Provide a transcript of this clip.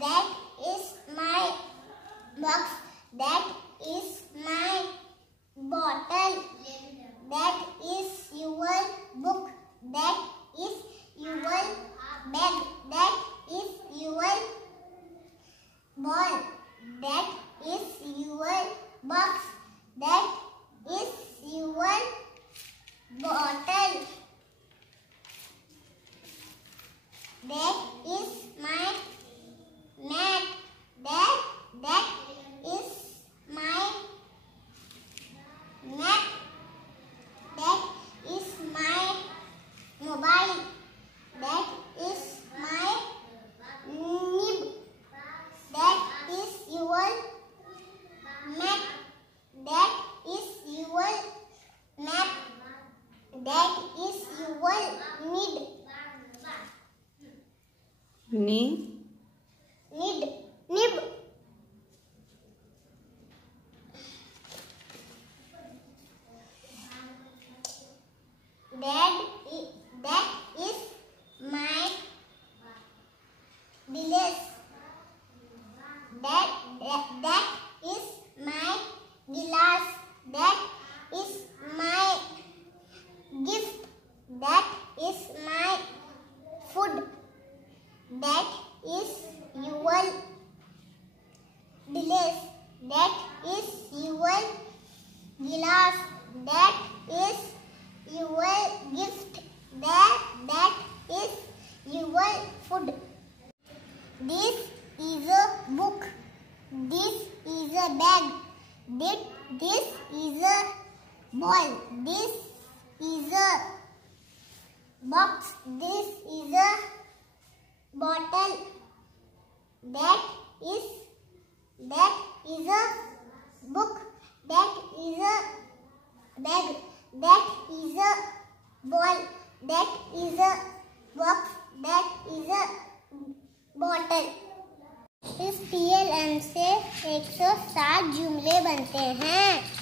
That is my box. That is my bottle. That is your book. That is your bag. That is your ball. That is your box. That is your bottle. That is my mat. That is my mat. That is my mobile. That is my nib. That is your mat. That is your map. That is your need. Nib. That is my glass. That is my glass. That is my gift. That is my food. That is your glass. That is your glass. That is your gift. That is your food. This is a book. This is a bag. This is a ball. This is a box. This is a bottle. That is a book. That is a bag. That is a ball. That is a box. That is a bottle. इस PLM से 107 जुमले बनते हैं।